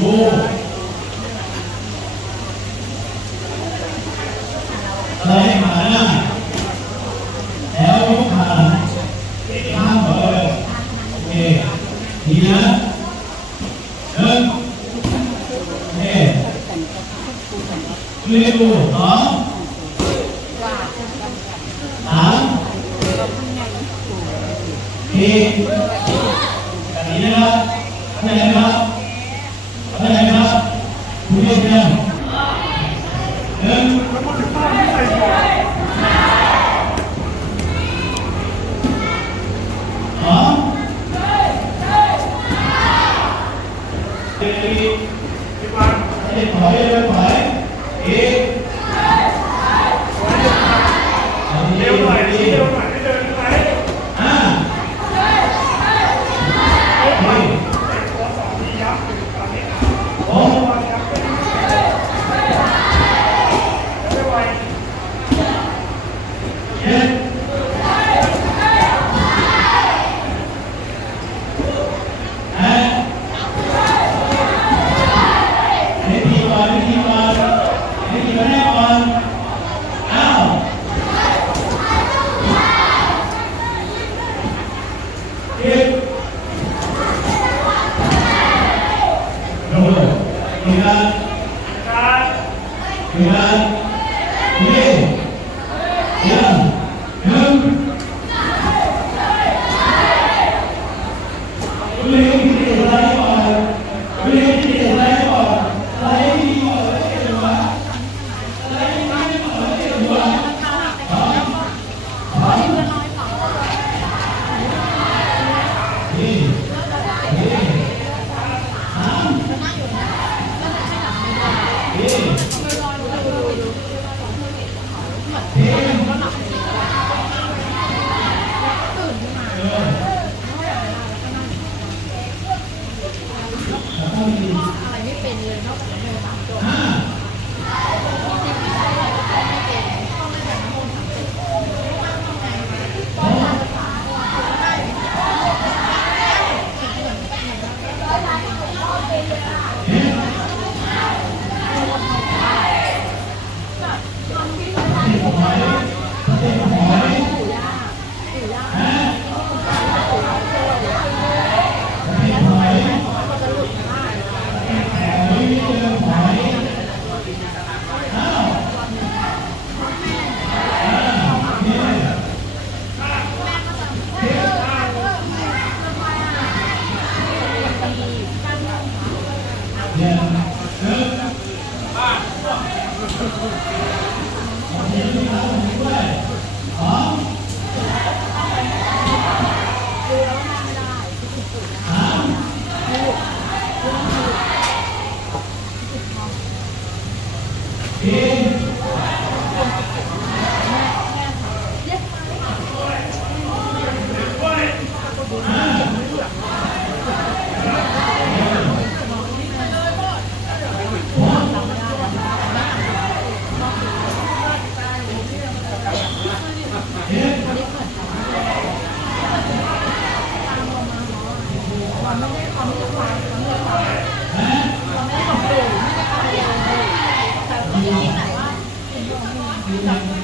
โอ้อะไรมาห้าแล้วยกขาข้ามไปโอเคดีนะเดินโเคเรียกสองสามสี่แบบนี้นะครับเข้าใจบ Thank you. ที่แบบว่า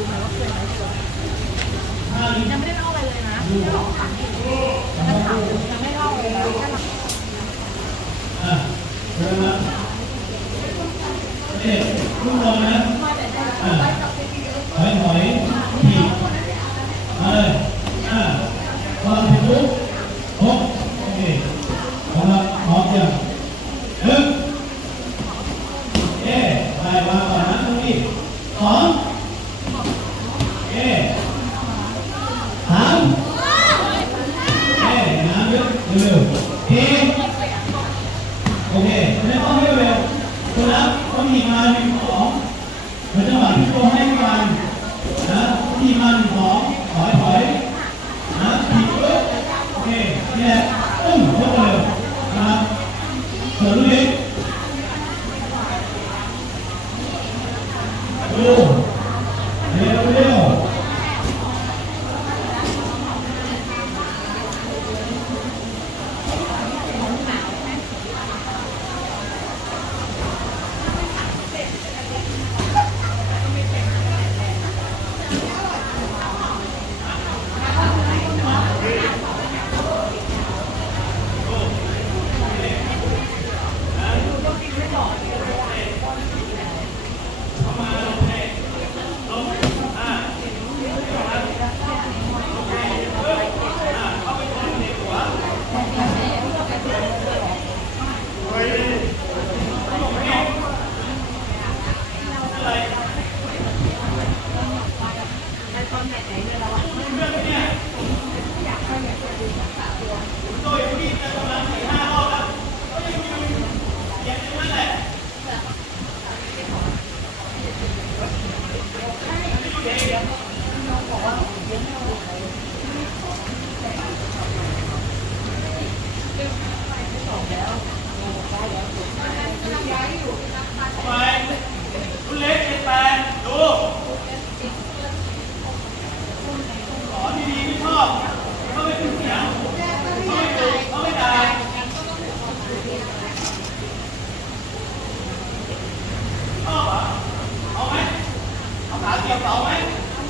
ู้ไหมว่าเพื่ไหมยังไม่ได้เล่าอะไรเลยนะไม่บอกค่ะนักข่าวยังไม่เล่าเลยนะแค่หลังเออเออเนี่ยรู้ก่อนนะ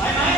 Bye-bye.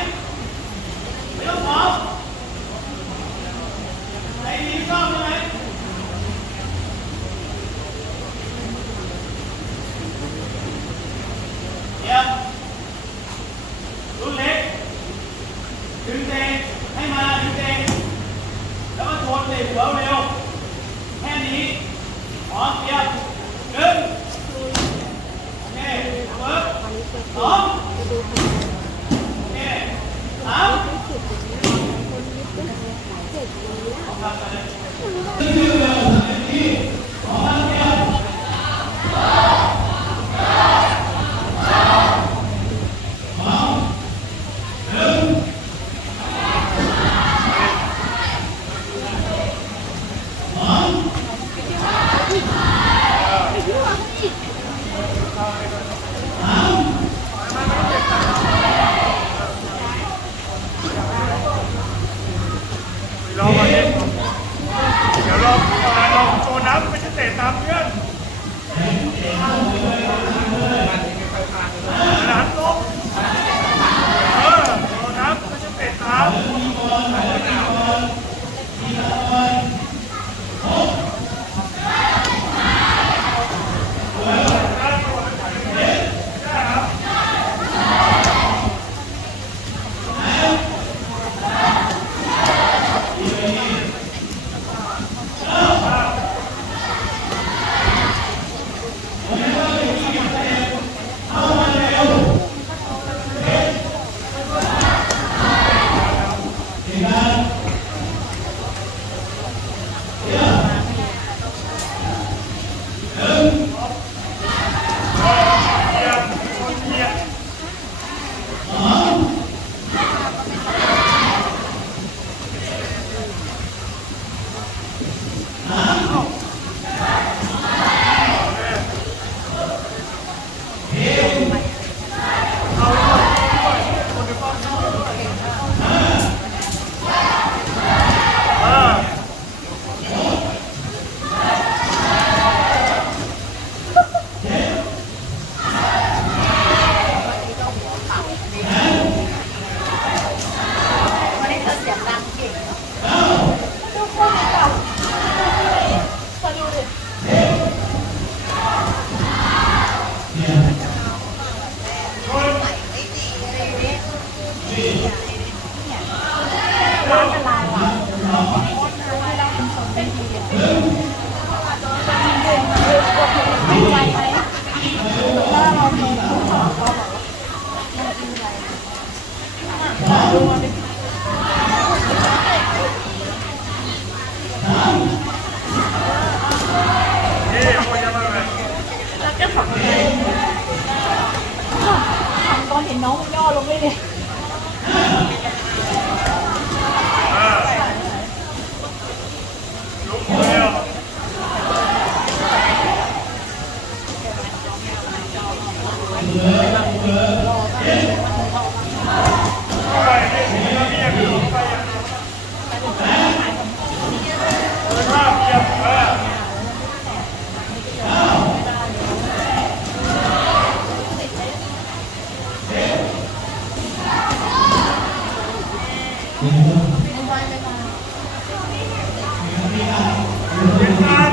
好。ไม่ไป